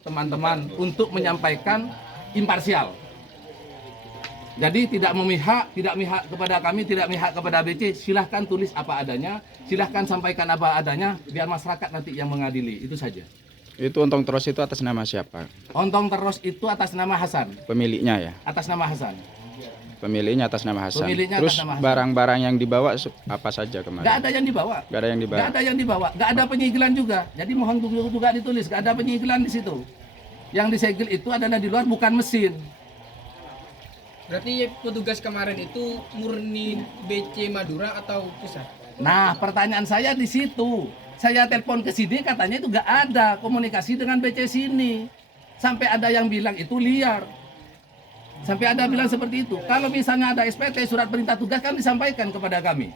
teman-teman untuk menyampaikan imparsial. Jadi tidak memihak kepada kami, tidak memihak kepada BC. Silahkan tulis apa adanya, silahkan sampaikan apa adanya, biar masyarakat nanti yang mengadili. Itu saja. Itu Ontong Teros itu atas nama siapa? Ontong Teros itu atas nama Hasan. Pemiliknya ya? Atas nama Hasan. Pemiliknya atas nama Hasan. Pemiliknya Terus atas nama Hasan. barang-barang yang dibawa apa saja kemarin? Gak ada yang dibawa. Gak ada yang dibawa. Gak ada yang dibawa. Gak ada penyegelan juga. Jadi mohon juga ditulis. Gak ada penyegelan di situ. Yang disegel itu adalah di luar, bukan mesin. Berarti petugas kemarin itu murni BC Madura atau pusat? Nah, pertanyaan saya di situ. Saya telepon ke sini katanya itu gak ada komunikasi dengan BC sini. Sampai ada yang bilang itu liar. Sampai ada bilang seperti itu. Kalau misalnya ada SPT, surat perintah tugas, kan disampaikan kepada kami.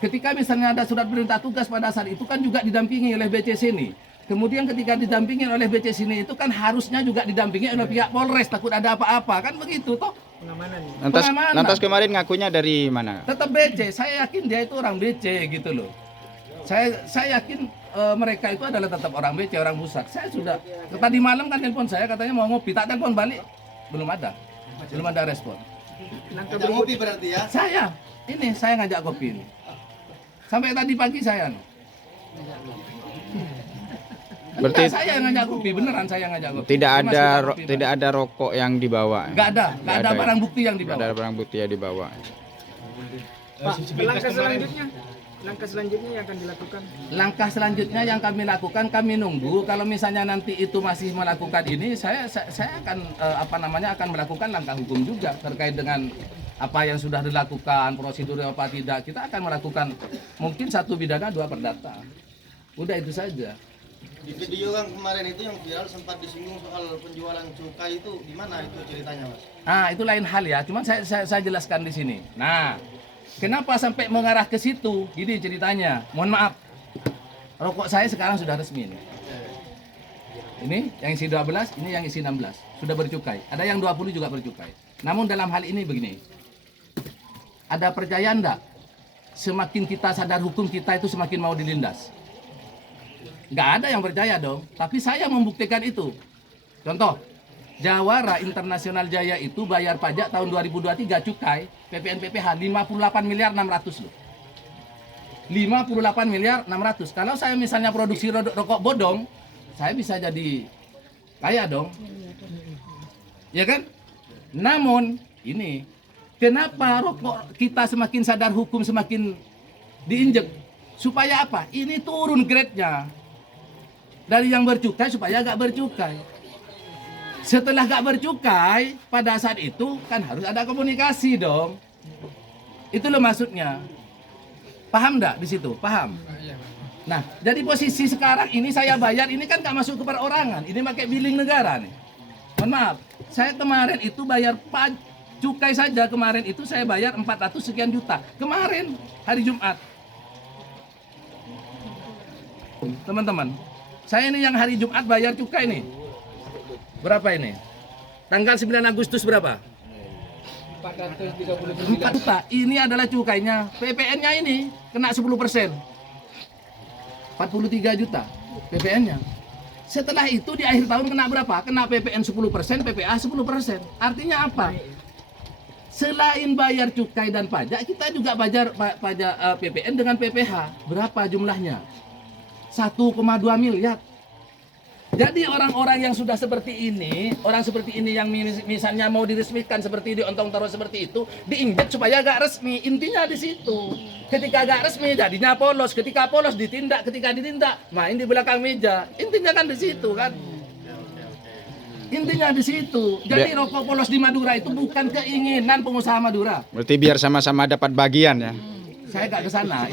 Ketika misalnya ada surat perintah tugas pada saat itu kan juga didampingi oleh BC sini. Kemudian ketika didampingi oleh BC sini itu kan harusnya juga didampingi oleh pihak Polres, takut ada apa-apa, kan begitu toh. Pengamanan. Lantas kemarin ngakunya dari mana? Tetap BC, saya yakin dia itu orang BC gitu loh. Saya yakin mereka itu adalah tetap orang BC, orang pusat. Saya sudah tadi malam kan telepon saya katanya mau ngopi, tak telepon balik belum ada respon. Ngajak ngopi berarti ya? Saya ngajak kopi ini. Sampai tadi pagi saya. Berarti saya ngajak kopi, beneran saya ngajak kopi. Tidak ada rokok yang dibawa. Nggak ada barang bukti yang dibawa. Nggak ada barang bukti yang dibawa. Pak, langkah selanjutnya yang akan dilakukan? Langkah selanjutnya yang kami lakukan, kami nunggu. Kalau misalnya nanti itu masih melakukan ini, saya akan akan melakukan langkah hukum juga terkait dengan apa yang sudah dilakukan, prosedur apa tidak. Kita akan melakukan mungkin 1 pidana 2 perdata. Udah itu saja. Di video yang kemarin itu yang viral sempat disinggung soal penjualan cukai itu gimana itu ceritanya, Mas? Nah, itu lain hal ya. Cuman saya jelaskan di sini. Nah, kenapa sampai mengarah ke situ? Gini ceritanya. Mohon maaf. Rokok saya sekarang sudah resmi nih. Ini yang isi 12, ini yang isi 16. Sudah bercukai. Ada yang 20 juga bercukai. Namun dalam hal ini begini. Ada percaya enggak? Semakin kita sadar hukum kita itu semakin mau dilindas. Nggak ada yang percaya dong, tapi saya membuktikan itu. Contoh, Jawara Internasional Jaya itu bayar pajak tahun 2023 cukai PPN PPH 58 miliar 600 loh. 58 miliar 600. Kalau saya misalnya produksi rokok bodong, saya bisa jadi kaya dong. Ya kan? Namun ini kenapa rokok kita semakin sadar hukum semakin diinjek? Supaya apa? Ini turun grade-nya. Dari yang bercukai supaya gak bercukai. Setelah gak bercukai, pada saat itu kan harus ada komunikasi dong. Itu loh maksudnya. Paham gak di situ? Paham? Nah, jadi posisi sekarang ini saya bayar, ini kan gak masuk ke perorangan. Ini pakai billing negara nih. Mohon maaf, saya kemarin itu bayar cukai saja kemarin itu saya bayar 400 sekian juta. Kemarin, hari Jumat. Teman-teman. Saya ini yang hari Jumat bayar cukai nih. Berapa ini? Tanggal 9 Agustus berapa? 439. 4 juta. Ini adalah cukainya. PPN-nya ini kena 10%. 43 juta PPN-nya. Setelah itu di akhir tahun kena berapa? Kena PPN 10%, PPA 10%. Artinya apa? Selain bayar cukai dan pajak, kita juga bayar pajak PPN dengan PPH. Berapa jumlahnya? 1,2 miliar. Jadi orang-orang yang sudah seperti ini, orang seperti ini yang misalnya mau diresmikan seperti di Ontong Teros seperti itu, diinjek supaya gak resmi. Intinya di situ. Ketika gak resmi jadinya polos, ketika polos ditindak, ketika ditindak main di belakang meja. Intinya kan di situ kan. Intinya di situ. Jadi rokok polos di Madura itu bukan keinginan pengusaha Madura. Berarti biar sama-sama dapat bagian ya. Saya gak ke sana.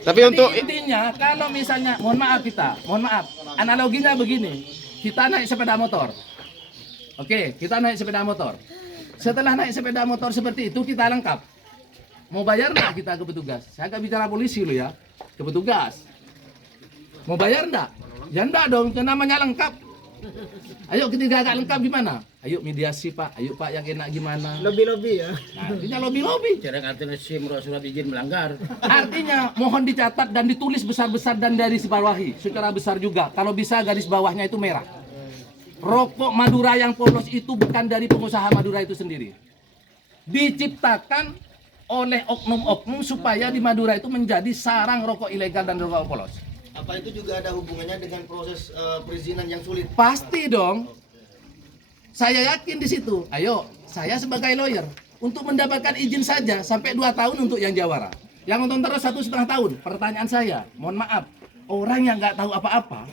Tapi Jadi untuk intinya kalau misalnya mohon maaf, analoginya begini. Kita naik sepeda motor. Oke, kita naik sepeda motor. Setelah naik sepeda motor seperti itu kita lengkap. Mau bayar enggak kita ke petugas? Saya gak bicara polisi lo ya. Ke petugas. Mau bayar enggak? Ya enggak dong, itu namanya lengkap. Ayo ketika agak lengkap gimana? Ayo mediasi Pak, ayo Pak yang enak gimana? Lobby-lobby ya. Nah, artinya lobby-lobby. Cara katanya SIM surat izin melanggar. Artinya mohon dicatat dan ditulis besar-besar dan garis bawahi secara besar juga. Kalau bisa garis bawahnya itu merah. Rokok Madura yang polos itu bukan dari pengusaha Madura itu sendiri. Diciptakan oleh oknum-oknum supaya di Madura itu menjadi sarang rokok ilegal dan rokok polos. Apa itu juga ada hubungannya dengan proses perizinan yang sulit? Pasti dong. Saya yakin di situ. Ayo, saya sebagai lawyer untuk mendapatkan izin saja sampai 2 tahun untuk yang jawara. Yang nonton terus 1,5 tahun. Pertanyaan saya, mohon maaf, orang yang nggak tahu apa-apa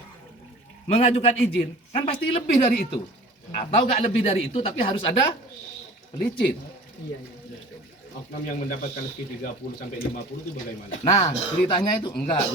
mengajukan izin kan pasti lebih dari itu. Atau nggak lebih dari itu tapi harus ada pelicin. Iya, iya. Oknum yang mendapatkan fee 30 sampai 50 itu bagaimana? Nah, ceritanya itu enggak.